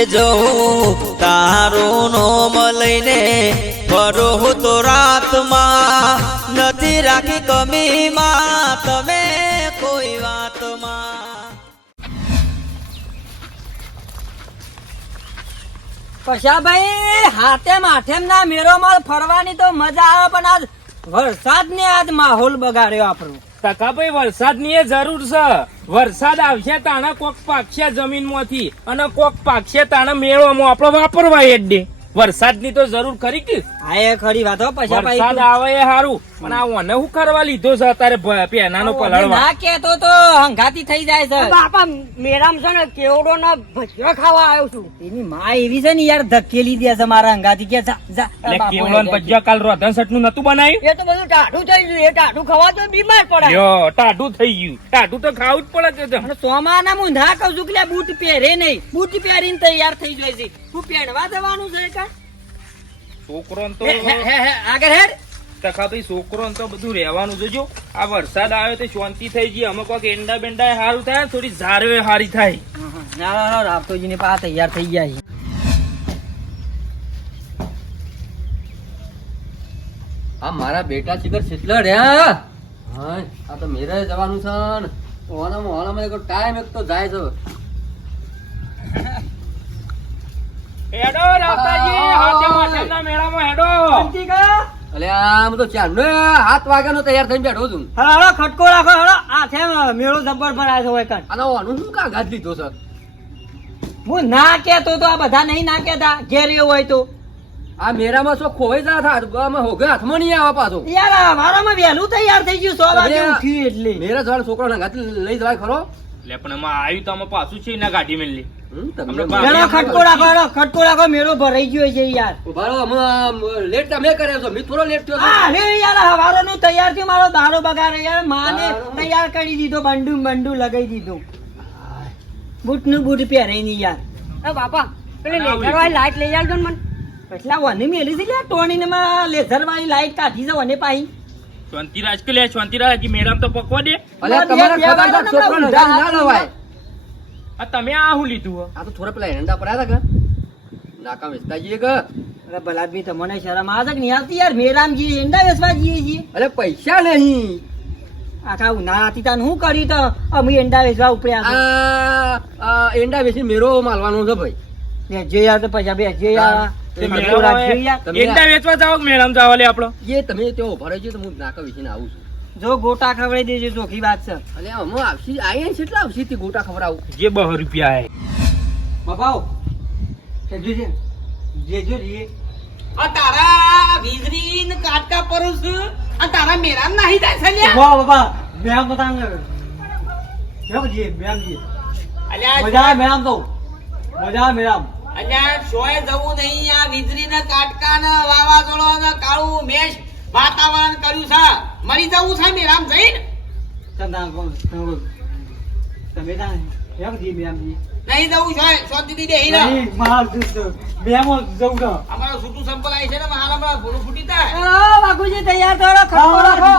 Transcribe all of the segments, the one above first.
એ જવું તારું નોમ લઈને ફરો તો રાતમાં નથી રાખી કમીમાં. તમે કોઈ વાતમાં. કશાભાઈ હાથે માથેમ ના મેરો માલ ફરવાની તો મજા આવે, પણ આજ વરસાદ ને આજ માહોલ બગાડ્યો આપણો. ટકાભાઈ વરસાદની એ જરૂર છે. વરસાદ આવશે તાણે કોક પાકશે જમીનમાંથી અને કોક પાકશે તાણે મેળવામાં આપડે વાપરવા જ વરસાદની તો જરૂર ખરી કે? હા એ ખરી વાત હો વરસાદ આવે એ સારું પણ આ ઓને હું કરવા લીધો છે અત્યારે પેનાનો પલાળવા. ના કેતો તો હંગાતી થઈ જાય છે. બાપા મેરામ છે ને કેવડો ના ભજીયા ખાવા આવ્યો છું. એની માં એવી છે ને યાર ધકેલી દે છે મારા હંગાતી કે જા જા એટલે બાપુ કેવડો ભજીયા કાલ રોધન સટનું નતું બનાવ્યું એ તો બધું ટાઢું થઈ ગયું. એ ટાઢું ખવા તો બીમાર પડે. યો ટાઢું થઈ ગયું. ટાઢું તો ખાવું જ પડે કે અને સોમાના હું ના કહું છું કે બૂટ પહેરે નહીં. બૂટ પહેરીને તૈયાર થઈ જાય છે. હું પહેરવા જવાનું છે કા છોકરો તો આગળ હેડ. ટકાભાઈ છોકરો તો બધું રહેવાનું જોજો આ વરસાદ આવ્યો તો શાંતિ થઈ ગઈ. અમે કોક એંડા બેંડા સારું થાય થોડી ઝારવે સારી થાય. ના ના ની તૈયાર થઈ ગયા છે. આ મારા બેટા ચિકર શીતલ રહ્યા. હા આ તો મેરે જવાનું છે ને. ઓનામાં ઓનામાં એક ટાઈમ એક તો જાય છે. હેડો રાવતાજી હાથે માથેના મેળામાં હેડો. એટલે આમ તો ને હાથ વાગ્યાનો તૈયાર થઈને બેઠો છું. હળો હળો ખટકો રાખો હળો આ છે મેળો જબ્બર ભરાય છે હોય કણ અને ઓનું શું કા ઘાત લીધો સર હું ના કેતો તો આ બધા નહીં ના કેતા ઘેર હોય તો. આ મેરામાં શું ખોવાઈ જા હાથ અમે હોગે હાથમાં નહીં આવે પાછો. યાર મારામાં વહેલું તૈયાર થઈ ગયું સો વાગે ઉઠી એટલે. મેરા જવાનો છોકરો ઘાત લઈ જવાય ખરો. લે પણ એમાં આવ્યું તો આમાં પાછું છે ના ગાડી મેલી ખટકો રાખો ખટકો રાખો મેળો ભરાઈ ગયો છે યાર. ઊભા રહો, અમે આમ લેટ તમે કર્યો છો મેં થોડો લેટ થયો છું. યાર હવારો નું તૈયાર થયું મારો દારો બગાડે યાર. માને તૈયાર કરી દીધો બંડુ બંડુ લગાઈ દીધું. બૂટનું બૂટ પહેરે નહીં યાર. બાપા પેલી લેઝર વાળી લાઈટ લઈ આવજો ને મને. કેટલા વને મેલી છે યાર ટોણીને માં લેઝર વાળી લાઈટ કાઢી છે વને પાઈ શાંતિરાજ કે લે શાંતિરાજ કે તો પકવા દે. અલ્યા, તમારે બે- બે ખબર છે વાળા છોકરાને નંબર ઘાત ના લવાય આ તમે આ શું લીધું આ તો થોડા પેલા એરંડા પડ્યા હતા કે? નાકા વેચતા જઈએ કે? અરે ભલાબી તમને શરમ આવે છે કે નહીં આવતી યાર? મેરામજી એંડા વેચવા જઈએ છીએ. અરે પૈસા નહીં. આખા ઉનાળાથી તાન હું કરી તો? અમે એંડા વેચવા ઉપડ્યા એંડા વેચી મેરો માલવાનો છે ભાઈ. જે યાર તો પૈસા બે જે યાર. એ એંડા વેચવા જાવ મેરામ જાવ લે આપણો જે તમે ત્યાં ઊભા છે તો હું નાકા વેચીને આવું છું. જો ગોટા ખવડાવી દેજો ચોખી વાત છે. અલે અમે આવશી આવીએ કેટલા આવશી તે ગોટા ખવડાવું. જે બહુ રૂપિયા હે. બપાઓ તે જોજે જે જો જે આ તારા વીજળી ને કાટકા પરું છું આ તારા મેરા નહીં થાય છે લ્યા? વાહ બાપા મેમ બતાંગ કેમ જી મેમ જી અલ્યા મજા મેમ તો. મજા મેમ અલ્યા શોએ જવું નહીં આ વીજળી ને કાટકા ને વાવાઝોડો ને કાળું મેષ વાતાવરણ કર્યું છે. મરી જવું છે મેરામ જઈને? તમે તા કેમ જી મેમ જી? નહીં જવું છે. શાંતિથી બેહી રહો માર મેમો જવું ના અમારો છૂટું સંપલ આવી છે ને મારા હમણાં ભૂલું ફૂટી થાય આ બાપુજી તૈયાર કરો રાખો.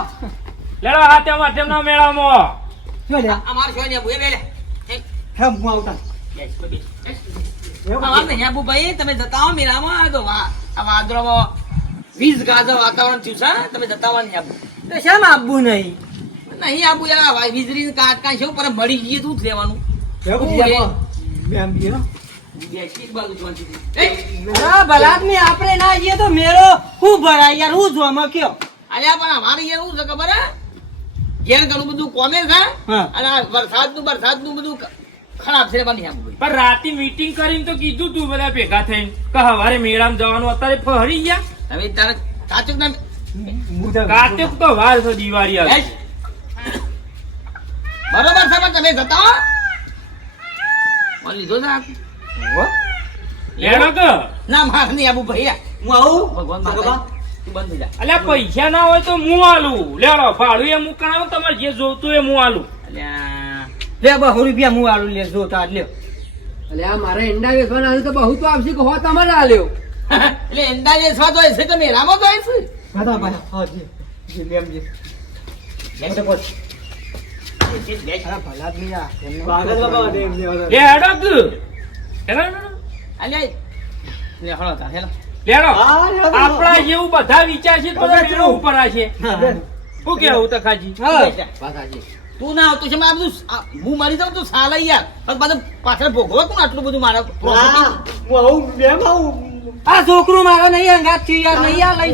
લેડો હાથે માથેના મેળામાં. શું લે? અમારે ને ભૂએ હે. હું આવતા. તમે જતા હો મેરામાં આ તો વાદળોમાં વીજ ગાજર વાતાવરણ થયું છે તમે જતાવા નહીં આબુ. તો શેમ આપવું નહીં? નહીં આપવું યાર વીજળી ને કાટકા છે પર મળી ગઈ તું જ લેવાનું? આપણે ના જઈએ તો મેળો હું ભરાય યાર? હું કયો? અલ્યા પણ અમારે યાર શું છે ખબર હે? ઘેર ઘણું બધું કોમે છે હા. અને આ વરસાદનું વરસાદનું બધું ખરાબ છે પણ રાતે મીટિંગ કરીને તો કીધું તું બધા ભેગા થઈને કે હવારે મેળામાં જવાનું અત્યારે ફરી ગયા? હવે તારે સાચું ના કાચુક તો વાર છે દિવાળી આવે. બરોબર છે તમે જતા મને લીધો છે કે? ના મારે નહીં આબુ ભાઈ. હું આવું? ભગવાન બંધ અલ્યા પૈસા ના હોય તો હું આલું. લેડો ભાડું એ હું કરાવું તમારે જે જોતું એ હું આલું. અલ્યા. લે બહુ રૂપિયા હું આલું લે જોતા લે લ્યો. આ મારે ઈંડા વેચવાના તો બહુ તો આપશે કે હો તમારે આલ્યો એટલે એંડા જે સ્વાદ હોય છે તમે રામો તો હોય છે ભાઈ હા જી. જી મેમ જી. લેમ તો પોચ. અરે ભલાદમી આ. બાગલ બાબા દે એમ લે હેડો કે હેડો, હેડો અલ્યા લે. હળો તા હેલો. લેણો હા, લેણો. આપણા જેવું બધા વિચાર છે તો ઉપર આ છે. શું કેવું તખાજી? તું ના આવતું છે આ બધું હું મારી જાઉં તો સાલે યાર. પણ પાછું પાછળ ભોગવો તું આટલું બધું મારા હું આવું બેમ આવું. આ છોકરું મારો નહીં અંગાત થયું યાર નહીં આ લઈ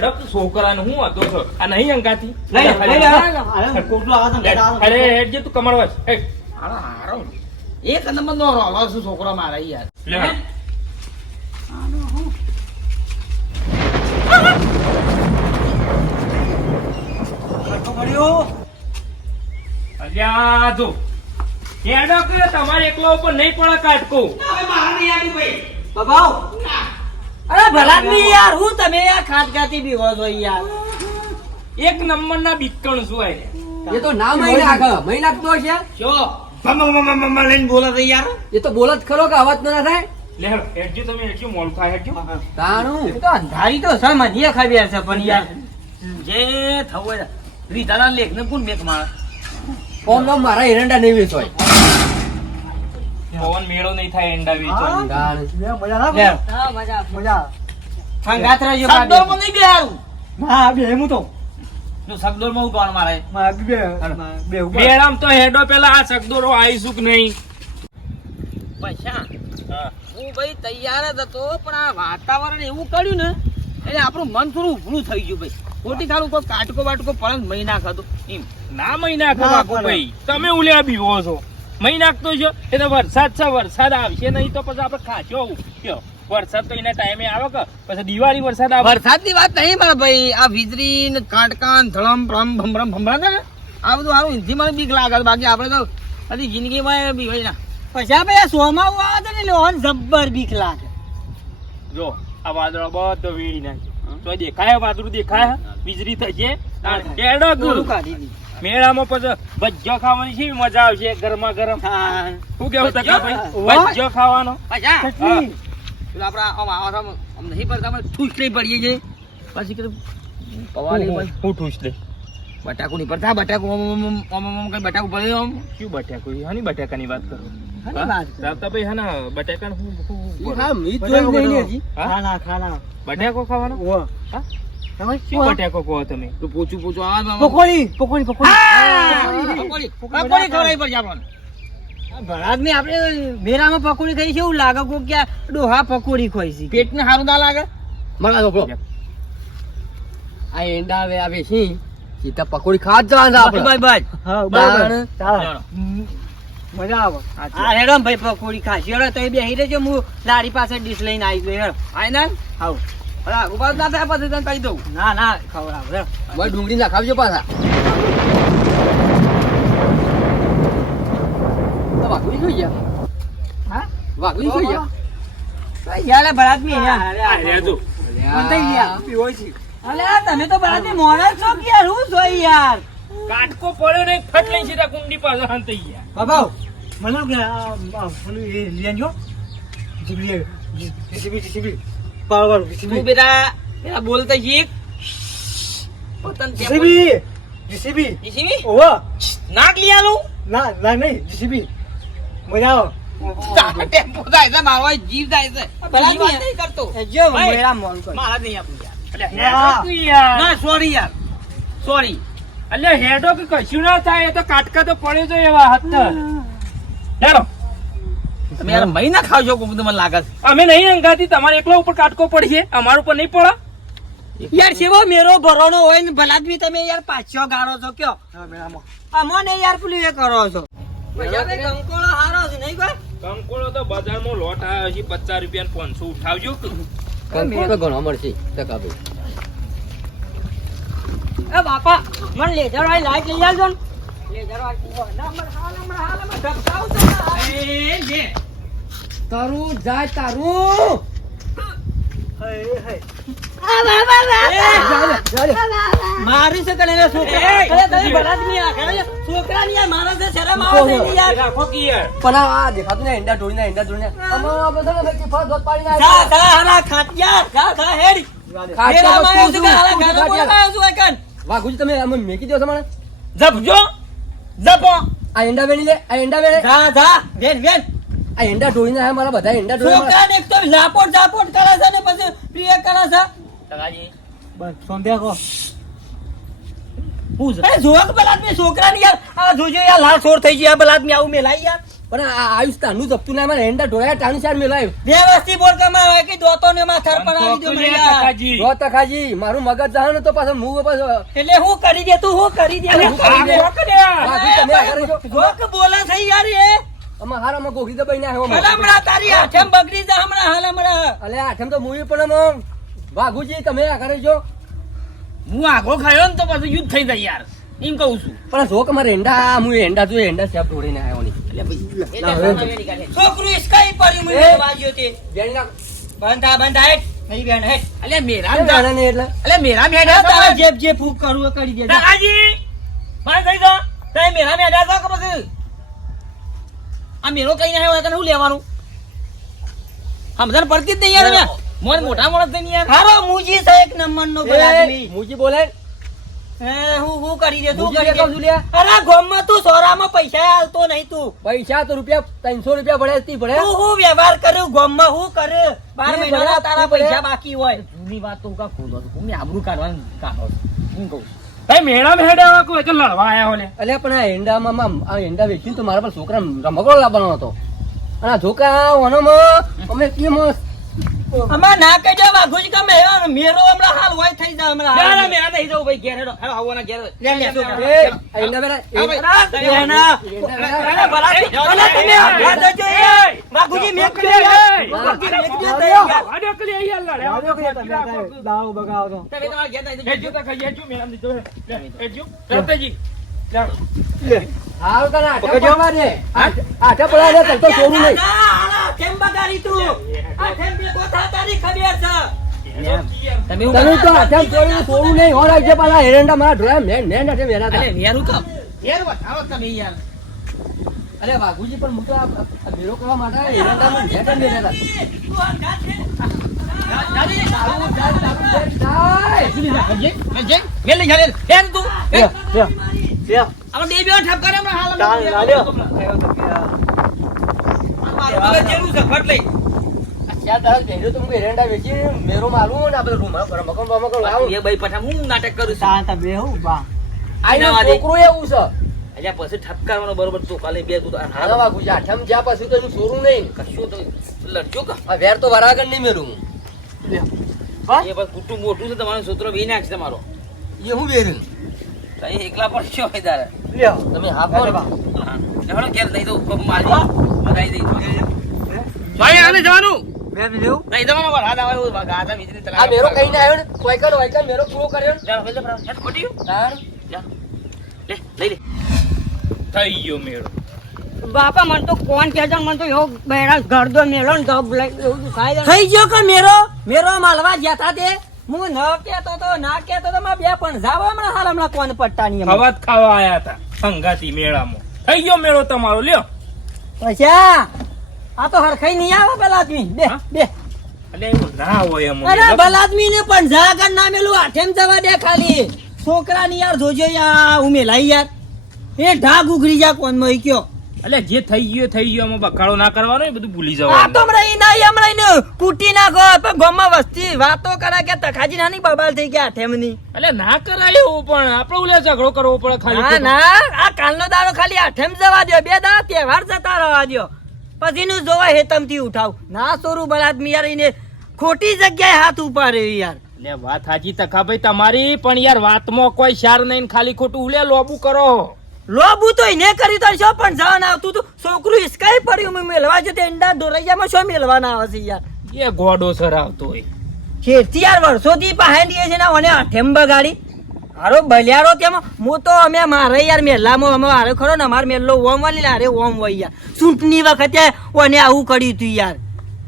જતું છોકરાને હું હતો છો? આ નહીં અંગાથી. અરે, તો. એક નંબર નો રોલો છું છોકરો મારા યાર. ખર્ચો પડ્યો. અલ્યા જો હેડો કે તમારે એકલો ઉપર નહીં પડે કાટકો બાબાઓ. અરે ભલાદમી યાર હું તમે આ ખાટ ખાતી બી હો છો યાર. એક નંબર ના બીકણ શું આય એ તો ના મહી નાખે મહી નાખતો છે. જો મમ મમ મમ મમ લઈને બોલે છે યાર. એ તો બોલ જ ખરો કે અવાજ ના થાય? લે હેડ, હેડજો તમે હેડજો મોલ ખા હેડજો તાણું. તો અંધારી તો મને ખબર છે પણ યાર. જે થવું હોય રીધાના લેખ ને કોણ મેક મારે? ઓમ ઓમ મારા એરંડા નહીં વેચવાય. પવન મેળો નહીં થાય એરંડા વેચવાનો. મજા મજા મજા સંગાત રહેજો સગડોળ મને નહીં બેહારું? ના બે હું તો. જો માં કોણ મારે? મારે બી બે બે ઉપર. મેળામ તો હેડો પેલા આ સગદોરો આવીશું કે નહીં? પૈસા. હું. ભાઈ તૈયાર જ હતો પણ આ વાતાવરણ એવું કર્યું ને એટલે આપણું મન થોડું ઉભરું થઈ ગયું ભાઈ. ખોટી ખાલું કોઈ કાટકો બાટકો પરંતુ મહિના નાખતો એમ. ના મહિના નાખો ભાઈ. તમે ઉલ્યા બીવો છો. મહિના તો છો એટલે વરસાદ છે વરસાદ આવશે નહીં તો પછી આપણે ખાચો વરસાદ તો એના ટાઈમે આવે કે? પછી દિવાળી વરસાદ આવે. વરસાદની વાત નહીં મારા ભાઈ. આ વીજળી ને કાટકાન ધળમ ભ્રમ ભમરમ ભમરા છે ને? આ બધું સારું હિન્દી મને બીક લાગે બાકી આપણે તો બધી જિંદગીમાં બી હોય ના. પછી ભાઈ આ સોમાં આવે છે ને એટલે જબ્બર બીક લાગે. જો આ વાદળો બધો વીડી નાખે. તો દેખાય વાદરું દેખાય વીજળી થશે. મેળામાં પછી ભજ્જો ખાવાની છે મજા આવશે? ગરમા ગરમ. શું કેવું તકા ભાઈ? ભજ્જો ખાવાનો? આપડા નહીં પડતા ઠૂસ લઈ પડીએ છીએ. પછી કીધું પવાની હું ઠૂસ બટાકું નહીં પડતા. બટાકુ કઈ બટાકુ પડે આમ શું બટાકુ? હની બટાકાની વાત કરો. હાની વાત કરે? રાવતાભાઈ હા? ના બટાકા ખાવાનો? ઓવા. હા? તમે શું બટાકો કહો તમે? તો પોચું પોચું. પકોડી પકોડી પકોડી. પકોડી. પકોડી. ખવડાવી પડશે આપણને. ભરાદમી આપણે મેરામાં પકોડી ખાઈ છે એવું લાગે કોક કે આ ડોહા પકોડી ખોઈ છે. પેટને સારું ના લાગે? મને આ એંડા આવે આવે છે. સીધા પકોડી ખાવા જ જવાના આપણે. ભાઈ ભાઈ હા. બરાબર. મજા આવે. હા હેડો ભાઈ પકોડી ખાશી. હેડો તો બેહી રહેજો. હું લારી પાસે ડીશ લઈને આવી ગયો. હેડો. આય ના. હાઉ અરે આગુ ના થાય પછી તને કહી દઉં. ના ના. ખવડાવ હેડો. ભાઈ ડુંગળી નાખાવજો પાછા. તો વાઘુજી શું ગયા? હા? વાઘુજી શું ગયા? યાર ભરાદમી અહીંયા. આ રહેજો. બંધાઈ પીવો છે. અલે આ તમે તો ભરાદમી મોડા છો કે યાર? હું જોઈ યાર? કાટકો પડ્યો ને ફટ લઈ સીધા કુંડી પાસે થઈ ગયા. બાબા મને કે મને એ લઈ આવજો GB GB GB power GB બેટા પેલા બોલતા શીખ. પતન જીબી જીસીબી જીસીબી ઓવા નાક લઈ આલું? ના ના નહીં જીસીબી મજા આવો. ટેમ્પો જાય છે મારો જીવ જાય છે. ભલા નહીં કરતો. જો મેરા મોલ કર મારા નહીં આપું. યાર અલ્યા હેડો તું યાર. ના સોરી યાર. સોરી અલ્યા હેડો કે કશું ના થાય એ તો કાટકા તો પડ્યો છે એવા હાથ હેડો. તમે યાર મહિના ખાવજો કોક મને લાગે છે. અમે નહીં અંગાતી તમારે એકલા ઉપર કાટકો પડશે અમારા ઉપર નહીં પડે. યાર સેવો મેરો ભરોણો હોય ને ભલાદમી તમે યાર પાછો ગાળો છો કયો? અમો ને યાર પેલું એ કરો છો. કંકોળો હારો છે નહીં કોઈ કંકોળો તો બજારમાં લોટ આવ્યો છે પચાસ રૂપિયા પાંચસો ઉઠાવજો કંકોડો ઘણો મળશે ટકાભાઈ. એ બાપા મને લેઝર વાળી લાઈટ લઈ આવજો ને. વાળી હાલ, હાલ, એ જે તારું જાય તારું. હે હે મારી છે કને છોકરા. એ, અરે તમે ભલાદમી આ કરે છે. છોકરા ની મારા છે શરમ આવે છે યાર. રાખો કે યાર પણ આ આ દેખાતું ને એંડા ઢોળીને એંડા ઢોળીને. આમાં આ બધા ને ફળ ધોધ પાડીને જા જા હાલા ખાટિયા જા જા હેડ. ખાટિયા મેરામાં છે કે હાલા તું ગાના ખાટિયા. બોલવા આવ્યો છું એકન વાઘુજી તમે આમાં મેકી દો મને જપજો જપો. આ એંડા વેણી લે આ એંડા વેણે. જા જા વેન વેન આ એંડા ઢોળીને ના મારા બધા એંડા ઢોળી મારા- છોકરાને એક તો ઝાપોટ ઝાપોટ કરે છે ને પછી પ્રિય કરે છે. ટકાજી બસ સોંધ્યા કહો. હું છે અરે જોક બલાદમી છોકરાને યાર આ જોજો યાર લાલ છોડ થઈ ગયો આ બલાદમી આવું મેલાઈ યાર. પણ આયુષ તાનું જપતું ના મારા એંડા ઢોળ્યા ટાણી ચાર મેલાય વ્યવસ્થિત બોલ કે મારે કે દોતો ને માં થર પણ આવી દો મને કાકાજી. જો તખાજી મારું મગજ જહે તો પાછો હું પાછો એટલે હું કરી દે તું હું કરી દે હું કરી દે. જો. બોલે છે યાર એ. આમાં હારામાં ગોખી દબાઈને આવ્યો ભલા અમારે. હમણાં તારી આઠમ બગડી જા હમણાં હાલ હમણાં અલે આઠમ તો મુવી પણ વાઘુજી તમે આ કરે છો હું આગો ખાયો ને તો પાછું યુદ્ધ થઈ જાય યાર. એમ કહું છું. પણ જો કે મારે એંડા હું એંડા જોઈએ એંડા સેફ ઢોળીને આવ્યો નહીં. છોકરું ઇસ્કાઈ પડી મને એ. વાગ્યો તે. બંધા બંધા હેઠ. નહીં બેન હેઠ. અલ્યા મેરા જાણે એટલે. અલ્યા મેરા મેડા તારા જેબ જે ફૂક કરું કરી દે જા. ભાઈ કઈ દો તમે મેરા મેડા છો કે પછી? આ મેરો કઈ ના હોય કે શું લેવાનું? સમજણ પડતી જ નહીં યાર મોન મોટા માણસ થઈને યાર. હારો મુજી છે એક નંબરનો બલાદમી એ, મુજી બોલે. હે હું હું કરી દે તું કરી લે કહું છું દે લ્યા. અરે ગોમમાં તું સોરામાં પૈસા આલતો નહીં તું. પૈસા તો રૂપિયા ત્રણસો રૂપિયા ભળે તી ભળે તું હું વ્યવહાર કર્યું ગોમમાં હું કર્યું બાર મહિનાના તારા પૈસા બાકી હોય. જૂની વાત તો હું ખોદો છું? કોની આબરૂ કાઢવાનું કાઢો હું કહું ભાઈ મેળા મેળા આવા કોઈ? તો લડવા આયા હોલે અલ્યા પણ આ એંડામાં માં- આ એંડા વેચીને તો મારા પર છોકરા રમકડો લાવવાનો હતો. અને આ છોકરા ઓનોમાં અમે કેમ આમાં ના કહેજો વાઘુજી કે મેરો મેરો હમણાં હાલ હોય થઈ જાય હમણાં ના, ના, મેરા નહીં જવું ભાઈ ઘેર હેડો હેડો આવવાના ઘેર લે, લે, તો એ, આ એંડા વેલા, એ- હા, ભાઈ. અરે, બેના. અરે, ભલા, તમે આ દેજો એ. વાઘુજી મેક દે. વાઘુજી મેક દે. આડો કલી અહીંયા લડે. આવજો કે તમે દાવ બગાવો તો તમે તમારા ઘેર નહીં હેડજો તો ખાઈ, હેડજો, મેળા દીધો હે. લે, હેડજો. રમતેજી. હારું તને આટા પડવા દે. તો સોનું નહીં. કેમ બગાડી તું? આ કેમ બે થા તારી ખબર છે. તમે તો આટા છોડું છોડું નહીં. હો રાખજે પાછા એરંડા મારા ઢોળાય. મેં- મેં નથી વેલા હતા. વેરું તો વેર વટાવો તમે યાર અરે વાઘુજી પણ હું તો આ- આ ભેરો કરવા માટે હતા. બે બે ઠપ કરે હાલ ચાલ, હમણાં. લાલ્યો. મારું હવે જેવું છે ફટ લઈ. ચાર તારા ભેરો તો હું એરંડા વેચી મેરો મારું ને આ બધું રૂમાલ રમકડું બમકડું લાવું. એ ભાઈ પઠા હું નાટક કરું છું. શાંત બે હું બા. આઈને ના, છોકરું એવું છે. અલ્યા પછી ઠપ બરોબર તું કાલે બે હા વાઘુજી આઠમ જ્યાં પછી તો એનું છોરું નહીં. કશું તો લડજો કા? વેર તો વરાગર નહીં મેલું એ બસ કુટુંબ મોટું છે તમારો સૂત્ર વી નાખશે તમારો. એ હું વેર એકલા પણ છો તારે. તમે હા. ઘેર દઉં મારી દઈ ભાઈ આને જવાનું? મેં લીધું નહીં જવાનું વરસાદ આવે ગાધા વીજળી આ મેરો કઈ ના આવ્યો ને વાયકલ વાયકલ મેરો પૂરો કર્યો ને. જા વેલે ભરા હેઠ પટ્યું તાર લે લઈ લે. થઈ ગયો મેળો. બાપા મને તો કોણ કહેજો મને તો એવો બેડા ગરદો મેલો ને ગબ લઈ એવું તો થઈ ગયો કે મેરો? મેરો માલવા ગયા તા તે? હું ન કેતો તો ના કેતો તો માં બે પણ જાવ હમણાં હાલ હમણાં કોણ પટ્ટાની ની ખવાત ખાવા આયા હતા સંગાતી મેળામાં. થઈ ગયો મેળો તમારો લ્યો. પૈસા? આ તો હરખાઈ નહીં આવે પેલા આદમી બે? બે ના હોય એમ. અરે ભલા આદમી ને પણ જાગર ના મેલું આઠેમ જવા દે ખાલી. છોકરા ની યાર જોજો યાર ઉમેલાઈ યાર. એ ઢાગ ઉઘરી જા કોનમાં કયો? એટલે જે થઈ ગયો થઈ ગયો એમાં બકાળો ના કરવાનો એ બધું ભૂલી આ તો હમણાં ઈ ના હમણાં ઈને કૂટી નાખો પણ ગામમાં વસ્તી વાતો કરે કે તખાજી નાની બબાલ થઈ ગયા ઠેમની એટલે ના કરાય એવું પણ. આપણે ઓલે ઝઘડો કરવો પડે ખાલી ના ના આ કાલનો દાડો ખાલી આઠેમ જવા દો બે દાડા તહેવાર જતા રહેવા દો પછી નું જોવા હેતમથી ઉઠાવ. ના સોરું બળાદમી યાર એને ખોટી જગ્યાએ હાથ ઉપાડે યાર. એટલે વાત સાચી તખાભાઈ તમારી પણ યાર વાતમાં કોઈ શાર નહીં ખાલી ખોટું. ઉલે લોબુ કરો. લોબુ તો ને કરી તો છો પણ જવાન આવતું તું. છોકરું ઇસકાઈ પડ્યું મેં મેલવા જતે ઈંડા દોરૈયામાં શું મેલવાના આવે છે યાર? એ ગોડો સરાવતો હોય. શેઠથી યાર વર્ષોથી પહેલીએ છે ને ઓને આઠેમ બગાડી. હારો બલિયારો તેમાં. હું તો અમે મારે યાર મેલામાં અમે હારે ખરો ને અમાર મેલ્લો ઓમ વાલી હારે ઓમ હોય યાર. ચૂંટણી વખતે ઓને આવું કર્યું તું યાર.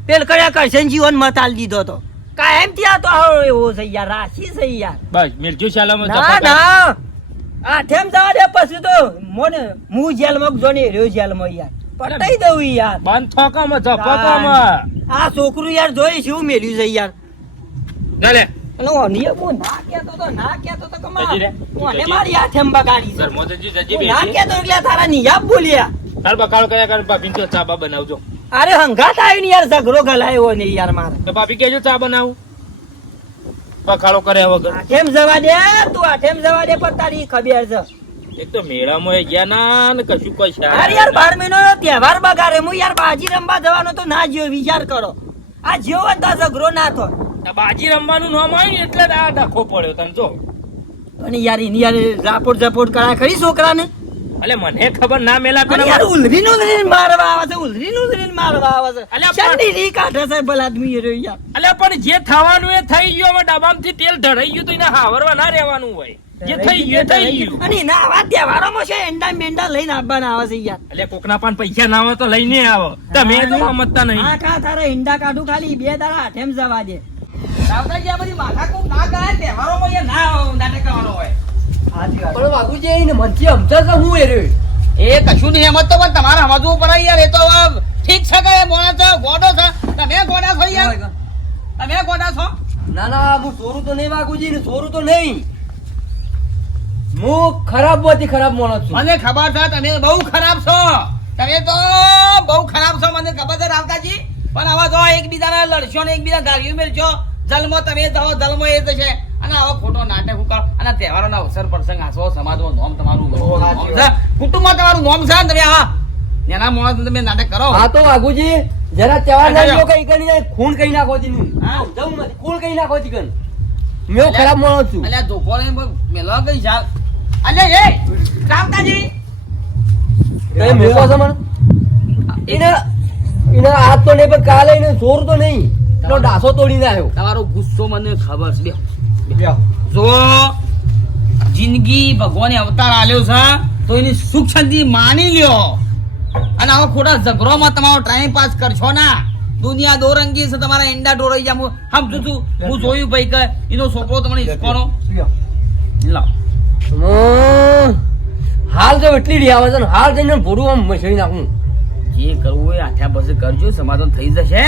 પેલ કર્યા કરશનજી ઓન મતાલ દીધો તો. કાયમ ત્યાં તો એવો છે યાર રાશી છે યાર. બસ મિલજો શાલામાં ના ના. આઠેમ જવા દે પછી તો મોને હું જેલમાં જોને રહ્યો જેલમાં યાર. પટાઈ દઉં યાર. બંધ થોકામાં ઝપાકામાં આ છોકરું યાર જોઈ શું મેલ્યું છે યાર. લે લે. અને ઓનીએ હું ના કેતો તો ના કેતો તો કમા ઓને મારી આઠેમ બગાડી સર ધર્મોદયજી જજી ના કેતો એટલે તારા નિયાબ બોલ્યા. તાર બકાલો કર્યા કર ભાભી કયો ચા બનાવજો. અરે હંગાત આવ્યો ને યાર ઝઘડો ગલાયો ને યાર મારે. તો બાપી કેજો ચા બનાવું. બકાલો કર્યા વગર. આઠેમ જવા દે? તું આઠેમ જવા દે? પણ તારી ખબર છે. એક તો મેળામાં ગયા ના ને કશું કોઈ અરે યાર બાર મહિનો તહેવાર બગાડે. હું યાર બાજી રમવા જવાનો તો ના જ્યો વિચાર કરો. આ જ્યો હોત તો ના થો બાજી રમવાનું નામ આવ્યું એટલે આ ડખો પડ્યો તને જો. અને યાર એની યાર રાપોટ ઝપોટ કરા ખરી છોકરાને? અલે મને ખબર ના મેલા અને યાર ઉલરી ઉલરી મારવા આવે છે ઉલરી ઉલરી મારવા આવે છે. અલે પણ- ની કાઢે છે ભલા આદમી રે યાર. અલે પણ જે થવાનું એ થઈ ગયું હવે ડબામથી તેલ ઢળાઈ ગયું તો એને હાવરવા ના રહેવાનું હોય. જે થઈ ગયું થઈ ગયું. અને એના આવા તહેવારોમાં છે એંડા મેંડા લઈને આવવાના આવે છે યાર. અલે કોકના પણ પૈસા ના હોય તો લઈને આવો. તમે તો સમજતા નહીં. કા તારે ઈંડા કાઢું ખાલી બે દાડા આઠેમ જવા દે. આવતા ગયા બધી માથાકૂટ ના કરાય તહેવારોમાં અહીંયા ના નાટક કરવાનો હોય. પણ વાઘુજી એને મનથી સમજે છે હું એ રહ્યો. એ કશું નહીં સમજતો પણ તમારે સમજવું પડે યાર. એ તો ઠીક છે કે મોણા છો છે, ગોડો છે. તમે ગોડા છો યાર? તમે ગોડા છો? ના ના હું ચોરું તો નહીં વાઘુજી ને ચોરું તો નહીં. હું ખરાબમાંથી ખરાબ માણસ છું. મને ખબર છે તમે બહુ ખરાબ છો. તમે તો બહુ ખરાબ છો મને ખબર છે રાવતાજી. પણ હવે જો એકબીજાને લડશો ને એકબીજા ધાર્યું મેળશો જલમો તમે જાઓ જલમો એ થશે અને આવો ખોટો નાટક ઉકાળો અને તહેવારોના અવસર પ્રસંગ આસો સમાજમાં નોમ તમારું કુટુંબમાં તમારું નોમ છે તમે આવા. નાના માણસ તમે નાટક કરો. હા તો વાઘુજી જરા તહેવાર ના જાઓ. કઈ કરી ખૂન કઈ નાખો તી હા. જવું નથી ખૂન કઈ નાખો તી કન મેં ખરાબ માણસ છું. અલ્યા ધોકો ને મેલો કઈ ચાલ અલ્યા એ રાવતાજી કઈ મેલો છો મને? એને એને હાથ તો નહીં પણ કાલે એને જોર તો નહીં. એનો ડાસો તોડીને આવ્યો તમારો ગુસ્સો મને ખબર છે. જો જિંદગી ભગવાને અવતાર આલ્યો છે તો એની સુખ શાંતિ માની લ્યો. અને આવા ખોટા ઝઘડોમાં તમારો ટાઈમ પાસ કરશો ના. દુનિયા દોરંગી છે તમારા ઈંડા ડોરાઈ જાય સમજુ છું હું જોયું ભાઈ કે એનો છોકરો તમને હિસકોનો લાવ. હાલ તો એટલી રહી આવે છે હાલ જઈને ભોડું આમ મસળી નાખું. જે કરવું હોય આઠ્યા પછી કરજો સમાધાન થઈ જશે.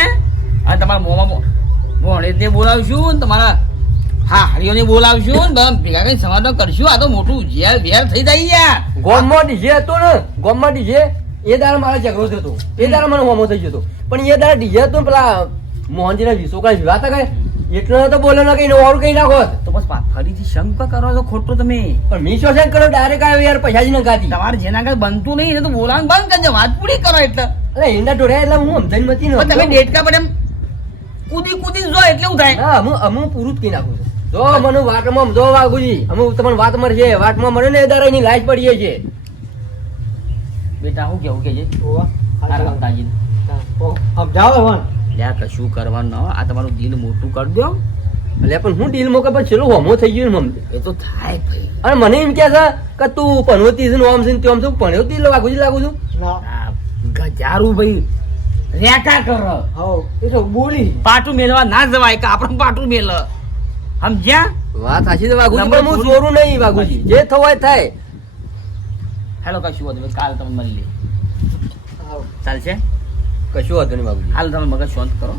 અને તમારા મોમાં ભણેજને બોલાવશું ને તમારા હા હરિયોને બોલાવશું ને ભેગા કરીને સમાધાન કરશું. આ તો મોટું ઝેર વેર થઈ જાય યાર. ગોમમાં ડીજે હતો ને ગોમમાં ડીજે એ દાડા મારે ઝઘડો થયો એ દાડા મને હોમો થઈ ગયો પણ એ દાડા ડીજે હતો ને પેલા મોહનજીના કાંઈ વિવાહ હતા એટલો તો બોલે ના કઈ નવું કઈ નાખો. તો બસ ફરીથી શંક કરો છો ખોટો તમે. પણ મીશો શંક કરો ડાયરેક્ટ આવ્યો યાર પૈસાજી ને ગાતી તમારે જેના આગળ બનતું નહીં તો બોલાવાનું બંધ કરજો. વાત પૂરી કરો એટલે. અરે એના ઢોળે એટલે હું સમજણ મતી પણ તમે ડેટ ડેટકા પણ એમ કૂદી કૂદી જો એટલે એવું થાય હા હું અમુક પૂરું જ કઈ નાખું છું? જો મને વાટમાં જો વાગુજી અમે તમને વાત મળશે. વાટમાં મળે ને એ ની એની લાઈટ પડી છે. બેટા હું કેવું કે છે? સમજાવો વન લ્યા કશું કરવાનું ન આ તમારું દિલ મોટું કરી દો. એટલે પણ હું ડીલ મોકે પણ છેલ્લો હોમો થઈ ગયો મમ્મી. એ તો થાય ભાઈ. અને મને એમ કે છે કે તું પનવતી છે ઓમ છે ને તેમ છે લાગુ છું. ગજારું ભાઈ. રેટા કરો. હો એ તો બોલી. પાટું મેલવા ના જવાય કે આપણે પાટું મેલ. સમજ્યા? વાત સાચી છે નંબર પણ હું. ચોરું નહીં વાગુજી જે થવાય થાય. હેલો કશું વાંધો નહીં. કાલ તમે મળી લે ચાલશે? કશું વાંધો નહીં વાગુજી હાલ તમે મગજ શાંત કરો.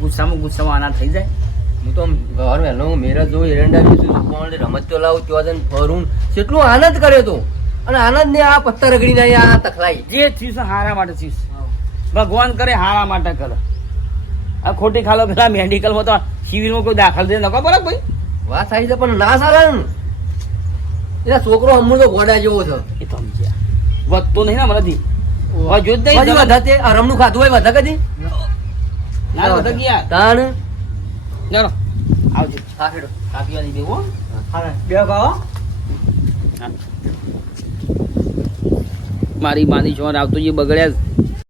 ગુસ્સામાં ગુસ્સામાં આના થઈ જાય. હું તો ઘર વહેલો હું મેરા જોઉં એરંડા છું કોણ રમત તો લાવું ત્યાં જઈને ફરું. કેટલો આનંદ કર્યો તો. અને આનંદ ને આ પત્તા રગડી ના આ તખલાઈ. જે થયું હારા માટે થયું ભગવાન કરે હારા માટે કરે. આ ખોટી ખાલો પેલા મેડિકલમાં તો સિવિલમાં કોઈ દાખલ થઈ નકો બરાબર ભાઈ? વાત થાય છે પણ ના સારા એના છોકરો અમૂલ તો ગોડા જેવો છે. એ તો સમજ્યા. વધતો નહીં ને હમણાંથી જો જ નહીં વધા તે ખાધું હોય વધા કદી? ના વધા ગયા તાણ? ચાલો આવજો. હા હેડો. ચા બેવો બે કહો મારી માની છોર આવતો જે બગડ્યા